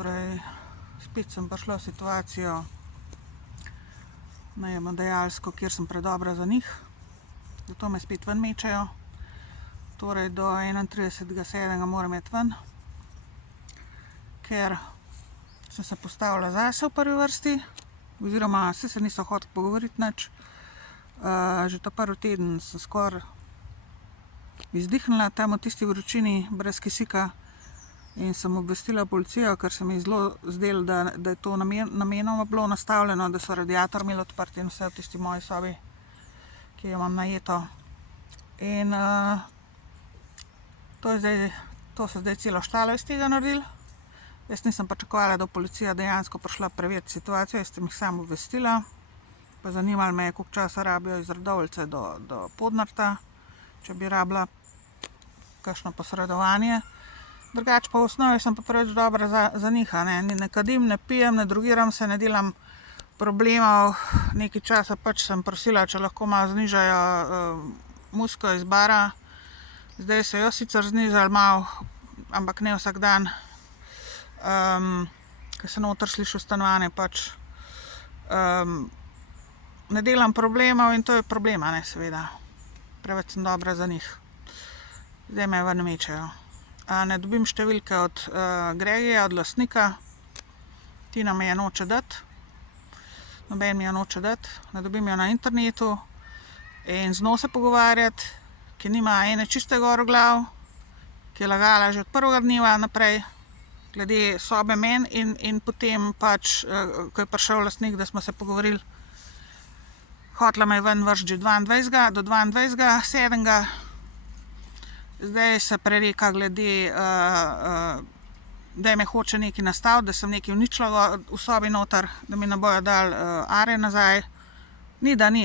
Torej, spet sem prišla v situacijo najemodajalsko, kjer sem predobra za njih. Zato me spet ven mečejo. Torej, do 31.7. moram iti ven, ker sem se postavila zase v prvi vrsti, oziroma se niso hoteli pogovoriti nič. Že ta prvi teden sem skoraj izdihnila tam v tisti vročini, brez kisika, in sem obvestila policijo, ker se mi je zelo zdelo, da je to namenoma bilo nastavljeno, da so radiator imeli odprt in vse v tisti moji sobi, ki jo imam najeto. In to so zdaj celo štalo iz tega naredili. Jaz nisem pričakovala, da bo policija dejansko prišla preveriti situacijo, jaz sem jih samo obvestila. Pa zanimalo me je, koliko časa rabijo iz Radovljice do Podnarta, če bi rabila kakšno posredovanje. Drugače pa v osnovi sem pa preveč dobra za njih. Ne kadim, ne pijem, ne drogiram se, ne delam problemov. Nekaj časa pač sem prosila, če lahko malo znižajo muziko iz bara. Zdaj so jo sicer znižali malo, ampak ne vsak dan. Ko se noter sliši v stanovanje, pač ne delam problemov in to je problem, seveda. Preveč sem dobra za njih. Zdaj me ven mečejo. Ne dobim številke od Gregija, od lastnika. Tina mi je noče dati. Noben mi jo noče dati. Ne dobim jo na internetu. In z njo se pogovarjati, ki nima ene čiste goroglav, ki je lagala že od prvega dneva naprej, glede sobe meni in potem pač, ko je prišel lastnik, da smo se pogovorili, hotela me je ven vreči že 22. do 22.7. Zdaj se prereka glede, da me hoče nekaj nastaviti, da sem nekaj uničila v sobi noter, da mi ne bojo dali are nazaj. Ni da ni,